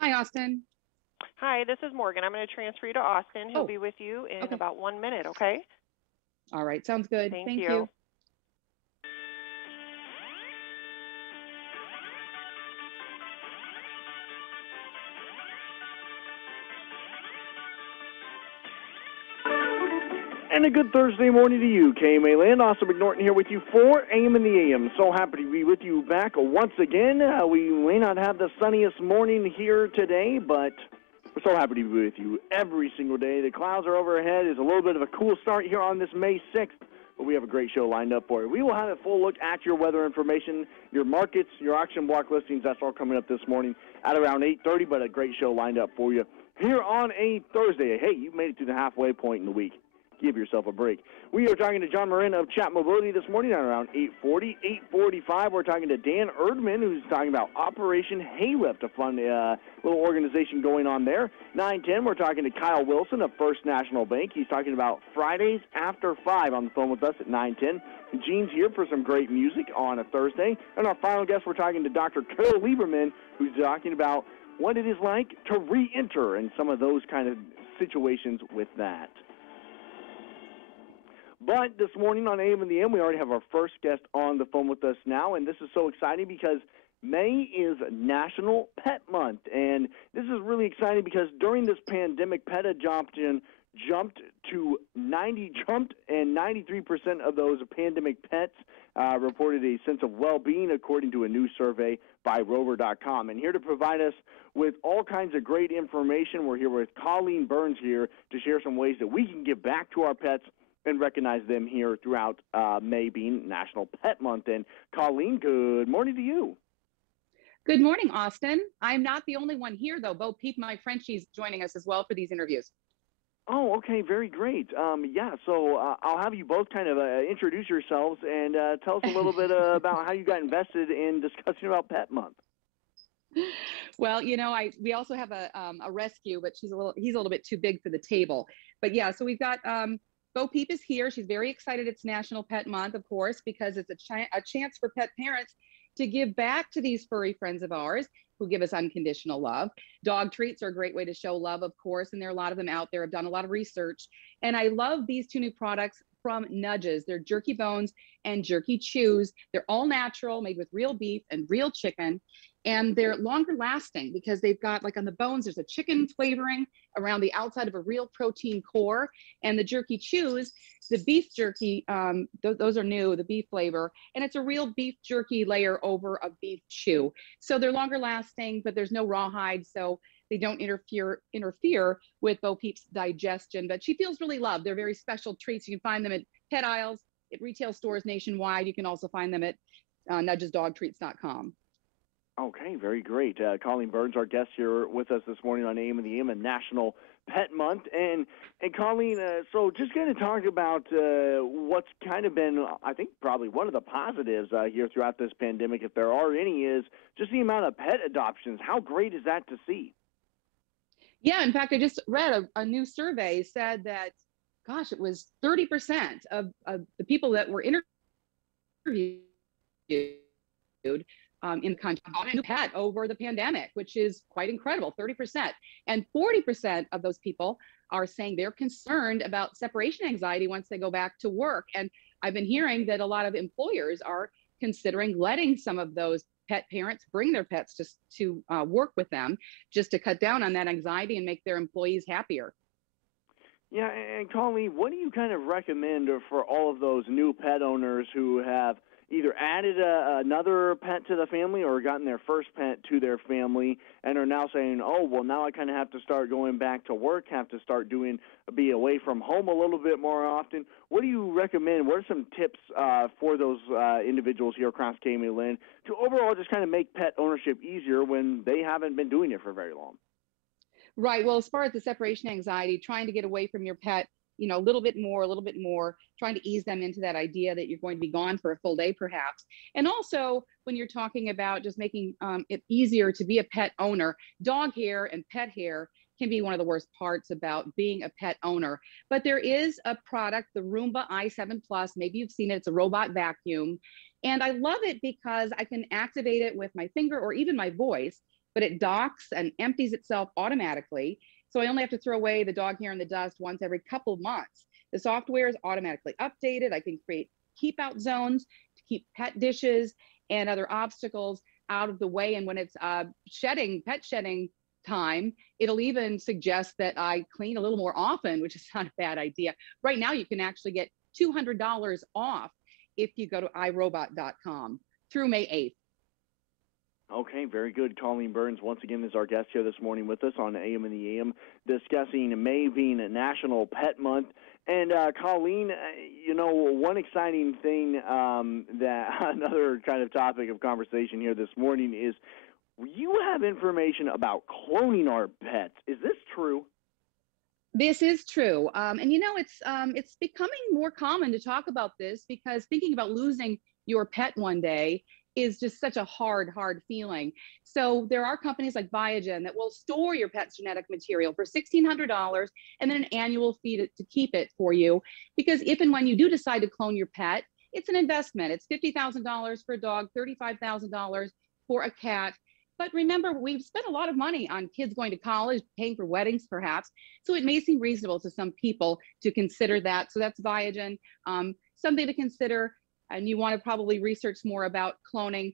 Hi, Austin. Hi, this is Morgan. I'm going to transfer you to Austin. He'll Oh, be with you in okay. about 1 minute, okay? All right. Sounds good. Thank Thank you. you. And a good Thursday morning to you, KMA Land. Austin McNorton here with you for AM in the AM. So happy to be with you back once again. We may not have the sunniest morning here today, but we're so happy to be with you every single day. The clouds are overhead. It's a little bit of a cool start here on this May 6th, but we have a great show lined up for you. We will have a full look at your weather information, your markets, your auction block listings. That's all coming up this morning at around 8:30, but a great show lined up for you here on a Thursday. Hey, you made it to the halfway point in the week. Give yourself a break. We are talking to John Marin of Chat Mobility this morning at around 8:40, 8:45. We're talking to Dan Erdman, who's talking about Operation Haylift, a fun little organization going on there. 9:10, we're talking to Kyle Wilson of First National Bank. He's talking about Fridays after 5 on the phone with us at 9:10. Gene's here for some great music on a Thursday. And our final guest, we're talking to Dr. Carol Lieberman, who's talking about what it is like to re-enter and some of those kind of situations with that. But this morning on AM and the M, we already have our first guest on the phone with us now, and this is so exciting because May is National Pet Month, and this is really exciting because during this pandemic, pet adoption jumped, and 93% of those pandemic pets reported a sense of well-being, according to a new survey by Rover.com. And here to provide us with all kinds of great information, we're here with Colleen Burns here to share some ways that we can give back to our pets and recognize them here throughout May being National Pet Month. And Colleen, good morning to you. Good morning, Austin. I'm not the only one here, though. Bo Peep, my Frenchie's joining us as well for these interviews. Oh, okay, very great. So I'll have you both kind of introduce yourselves and tell us a little bit about how you got invested in discussing about Pet Month. Well, we also have a rescue, but he's a little bit too big for the table. But yeah, so we've got Bo Peep is here. She's very excited. It's National Pet Month, of course, because it's a chance for pet parents to give back to these furry friends of ours who give us unconditional love. Dog treats are a great way to show love, of course, and there are a lot of them out there. I've done a lot of research, and I love these two new products from Nudges. They're Jerky Bones and Jerky Chews. They're all natural, made with real beef and real chicken, and they're longer lasting because they've got, like on the bones, there's a chicken flavoring around the outside of a real protein core, and the Jerky Chews, the beef jerky, those are new, the beef flavor, and it's a real beef jerky layer over a beef chew. So they're longer lasting, but there's no rawhide, so they don't interfere with Bo Peep's digestion. But she feels really loved. They're very special treats. You can find them at pet aisles, at retail stores nationwide. You can also find them at nudgesdogtreats.com. Okay, very great. Colleen Burns, our guest here with us this morning on AM and the AM and National Pet Month. And Colleen, so just going to talk about what's kind of been, I think, probably one of the positives here throughout this pandemic, if there are any, is just the amount of pet adoptions. How great is that to see? Yeah, in fact, I just read a new survey said that, gosh, it was 30% of the people that were interviewed in the country got a new pet over the pandemic, which is quite incredible, 30%. And 40% of those people are saying they're concerned about separation anxiety once they go back to work. And I've been hearing that a lot of employers are considering letting some of those pet parents bring their pets to work with them, just to cut down on that anxiety and make their employees happier. Yeah, and Colleen, what do you kind of recommend for all of those new pet owners who have either added another pet to the family or gotten their first pet to their family and are now saying, oh, well, now I kind of have to start going back to work, have to start be away from home a little bit more often? What do you recommend? What are some tips for those individuals here across KMA Land to overall just kind of make pet ownership easier when they haven't been doing it for very long? Right. Well, as far as the separation anxiety, trying to get away from your pet, a little bit more, trying to ease them into that idea that you're going to be gone for a full day, perhaps. And also, when you're talking about just making it easier to be a pet owner, dog hair and pet hair can be one of the worst parts about being a pet owner. But there is a product, the Roomba i7 Plus. Maybe you've seen it. It's a robot vacuum. And I love it because I can activate it with my finger or even my voice. but it docks and empties itself automatically. So I only have to throw away the dog hair and the dust once every couple of months. The software is automatically updated. I can create keep out zones to keep pet dishes and other obstacles out of the way. And when it's pet shedding time, it'll even suggest that I clean a little more often, which is not a bad idea. Right now, you can actually get $200 off if you go to iRobot.com through May 8th. Okay, very good. Colleen Burns, once again, is our guest here this morning with us on AM and the AM, discussing May being National Pet Month. And Colleen, one exciting thing that another kind of topic of conversation here this morning is you have information about cloning our pets. Is this true? This is true. And it's becoming more common to talk about this because thinking about losing your pet one day is just such a hard feeling. So there are companies like Biogen that will store your pet's genetic material for $1,600 and then an annual fee to keep it for you. Because if and when you do decide to clone your pet, it's an investment. It's $50,000 for a dog, $35,000 for a cat. But remember, we've spent a lot of money on kids going to college, paying for weddings perhaps. So it may seem reasonable to some people to consider that. So that's Biogen, something to consider. And you want to probably research more about cloning.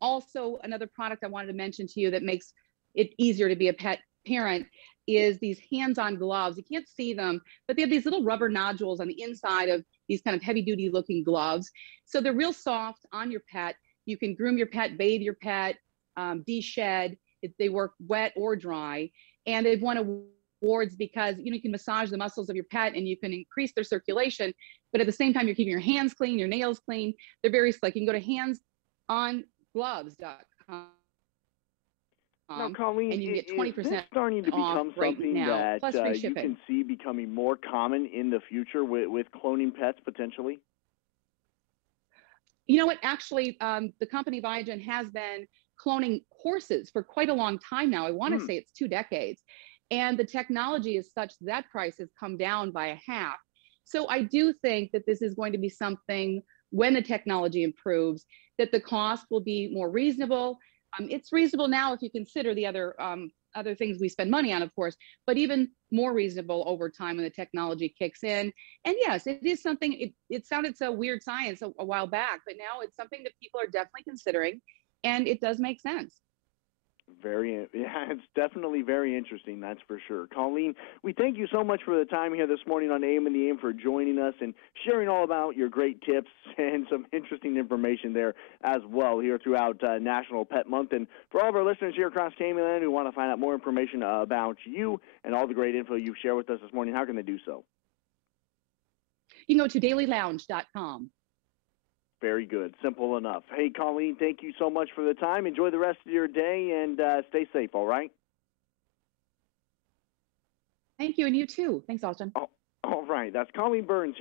Also, another product I wanted to mention to you that makes it easier to be a pet parent is these hands-on gloves. You can't see them, but they have these little rubber nodules on the inside of these kind of heavy-duty looking gloves. So they're real soft on your pet. You can groom your pet, bathe your pet, de-shed. They work wet or dry. And they've won awards because you can massage the muscles of your pet and you can increase their circulation, but at the same time you're keeping your hands clean, your nails clean. They're very slick. You can go to handsongloves.com. Now, Colleen, and you get 20% is this starting to become something right that you can see becoming more common in the future with cloning pets potentially? You know what? Actually, the company Biogen has been cloning horses for quite a long time now. I want to say it's 2 decades. And the technology is such that price has come down by a half. So I do think that this is going to be something, when the technology improves, that the cost will be more reasonable. It's reasonable now if you consider the other things we spend money on, of course, but even more reasonable over time when the technology kicks in. And yes, it is something, it sounded so weird science a while back, but now it's something that people are definitely considering, and it does make sense. It's definitely very interesting, that's for sure. Colleen, we thank you so much for the time here this morning on AM and the AM, for joining us and sharing all about your great tips and some interesting information there as well here throughout National Pet Month. And for all of our listeners here across KMA who want to find out more information about you and all the great info you've shared with us this morning, how can they do so? You can go to dailylounge.com. Very good. Simple enough. Hey, Colleen, thank you so much for the time. Enjoy the rest of your day and stay safe, all right? Thank you, and you too. Thanks, Austin. All right. That's Colleen Burns.